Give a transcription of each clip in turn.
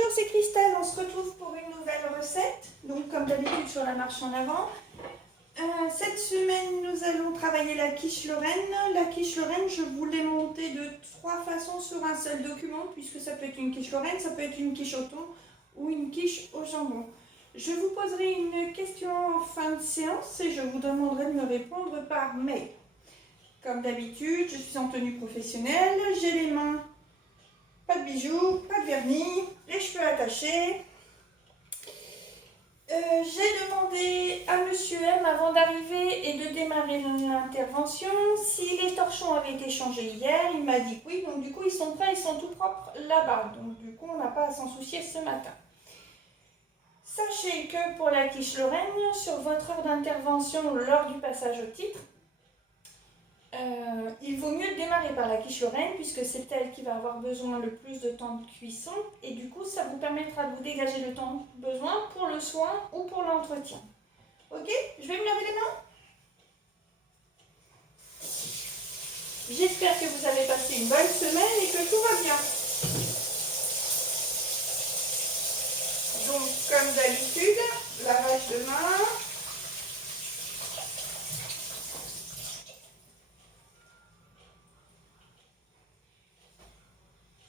Bonjour, c'est Christelle, on se retrouve pour une nouvelle recette, donc comme d'habitude sur la marche en avant. Cette semaine, nous allons travailler la quiche Lorraine. La quiche Lorraine, je vous l'ai montée de 3 façons sur un seul document, puisque ça peut être une quiche Lorraine, ça peut être une quiche au thon ou une quiche au jambon. Je vous poserai une question en fin de séance et je vous demanderai de me répondre par mail. Comme d'habitude, je suis en tenue professionnelle, j'ai les mains, pas de bijoux, pas de vernis, les cheveux attachés. J'ai demandé à Monsieur M avant d'arriver et de démarrer l'intervention si les torchons avaient été changés hier. Il m'a dit que oui, donc du coup ils sont prêts, ils sont tout propres là-bas. Donc du coup on n'a pas à s'en soucier ce matin. Sachez que pour la quiche Lorraine, sur votre heure d'intervention lors du passage au titre, il vaut mieux démarrer par la quiche Lorraine puisque c'est elle qui va avoir besoin le plus de temps de cuisson et du coup ça vous permettra de vous dégager le temps besoin pour le soin ou pour l'entretien. Ok, je vais me laver les mains. J'espère que vous avez passé une bonne semaine et que tout va bien. Donc comme d'habitude, lavage de mains.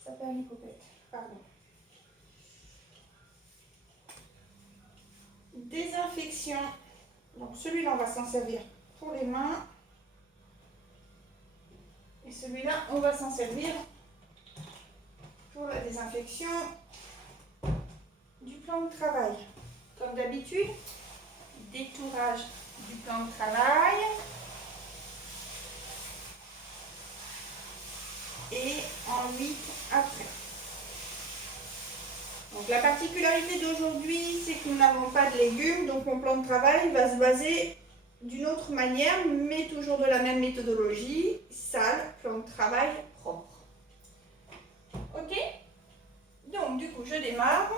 Ça fait une coupette, pardon. Désinfection. Donc celui-là, on va s'en servir pour les mains. Et celui-là, on va s'en servir pour la désinfection du plan de travail. Comme d'habitude, détourage du plan de travail. Et ensuite après. Donc la particularité d'aujourd'hui, c'est que nous n'avons pas de légumes, donc mon plan de travail va se baser d'une autre manière, mais toujours de la même méthodologie, sale, plan de travail propre. Ok? Donc du coup, je démarre.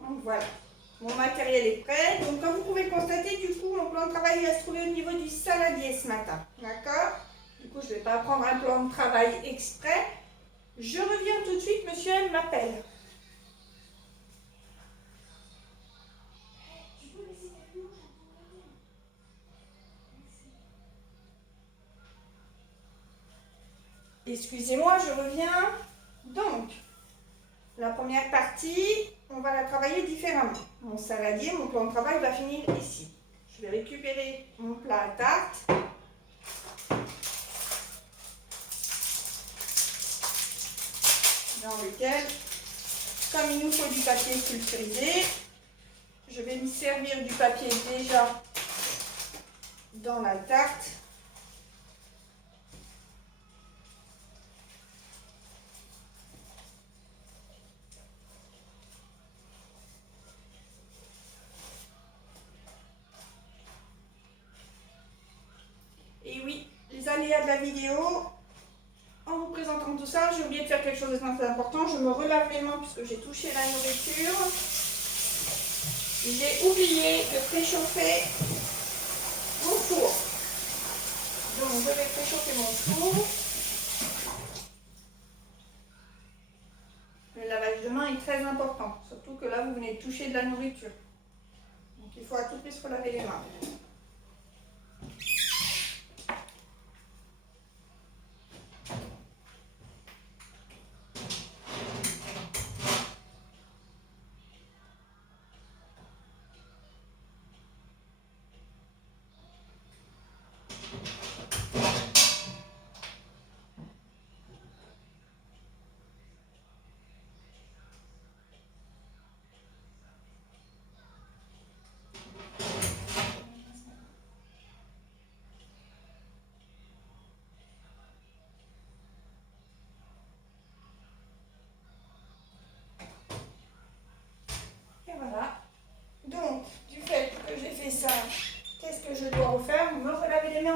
Donc voilà, mon matériel est prêt. Donc comme vous pouvez constater, du coup, mon plan de travail va se trouver au niveau du saladier ce matin. D'accord? Du coup, je ne vais pas prendre un plan de travail exprès. Je reviens tout de suite, Monsieur M m'appelle. Excusez-moi, je reviens. Donc, la première partie, on va la travailler différemment. Mon saladier, mon plan de travail va finir ici. Je vais récupérer mon plat à tarte. Dans lequel, comme il nous faut du papier sulfurisé, je vais me servir du papier déjà dans la tarte. Et oui, les aléas de la vidéo, en vous présentant tout ça, j'ai oublié de faire quelque chose de très important. Je me relave les mains puisque j'ai touché la nourriture. J'ai oublié de préchauffer mon four. Donc je vais préchauffer mon four. Le lavage de main est très important, surtout que là vous venez de toucher de la nourriture. Donc il faut à tout prix se relaver les mains.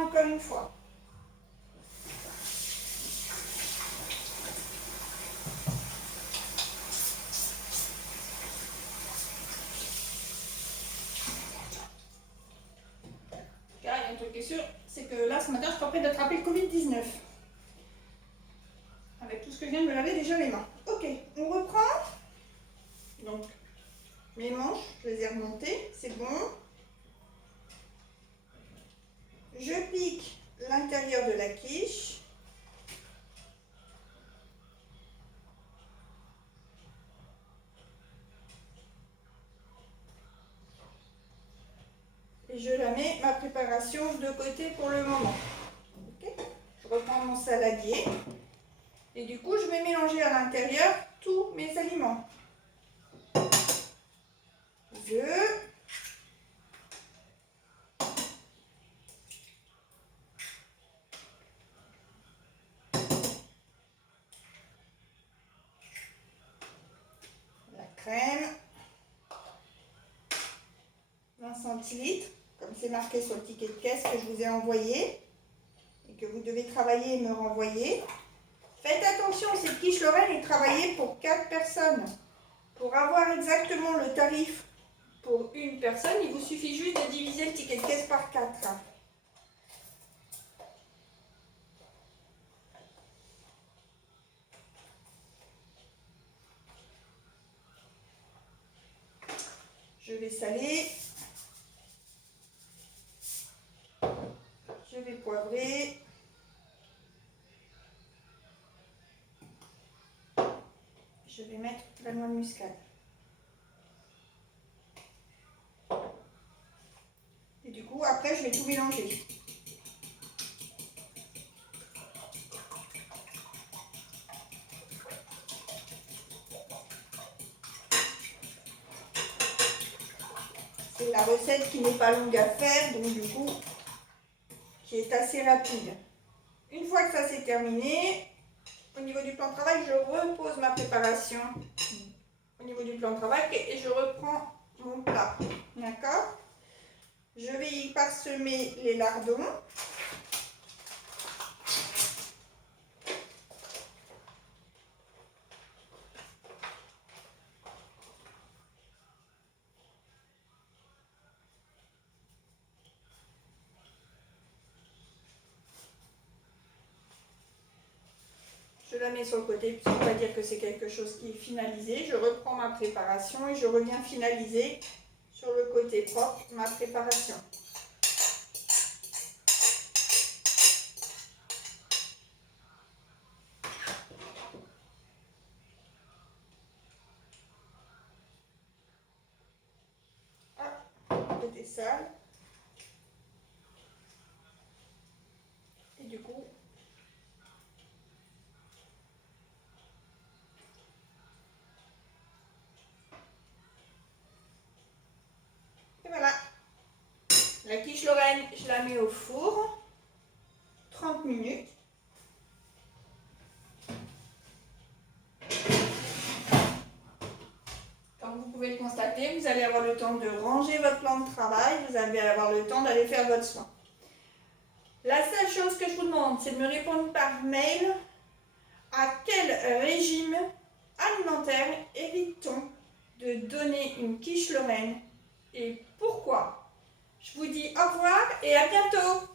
encore une fois. Il y a un truc qui est sûr, c'est que là, ce matin, je suis pas prête d'attraper le Covid-19. Avec tout ce que je viens de me laver déjà les mains. Ok, on reprend. Donc, mes manches, je les ai remontées, c'est bon. Je pique l'intérieur de la quiche. Et je la mets, ma préparation, de côté pour le moment. Okay. Je reprends mon saladier. Et du coup, je vais mélanger à l'intérieur tous mes aliments. Œufs. La crème. 20 centilitres, comme c'est marqué sur le ticket de caisse que je vous ai envoyé et que vous devez travailler et me renvoyer. Faites attention, cette quiche Lorraine est travaillée pour 4 personnes. Pour avoir exactement le tarif pour une personne, il vous suffit juste de diviser le ticket de caisse par 4. Je vais saler. Je vais poivrer. Je vais mettre la noix de muscade. Et du coup, après, je vais tout mélanger. C'est la recette qui n'est pas longue à faire, donc du coup, qui est assez rapide. Une fois que ça c'est terminé, au niveau du plan de travail, je repose ma préparation au niveau du plan de travail et je reprends mon plat. D'accord? Je vais y parsemer les lardons. Je la mets sur le côté, on va dire que c'est quelque chose qui est finalisé. Je reprends ma préparation et je reviens finaliser sur le côté propre ma préparation. Hop, côté sale. Et du coup, et voilà. La quiche Lorraine, je la mets au four. 30 minutes. Comme vous pouvez le constater, vous allez avoir le temps de ranger votre plan de travail, vous allez avoir le temps d'aller faire votre soin. La seule chose que je vous demande, c'est de me répondre par mail à quel régime alimentaire évite-t-on de donner une quiche Lorraine et pourquoi. Je vous dis au revoir et à bientôt.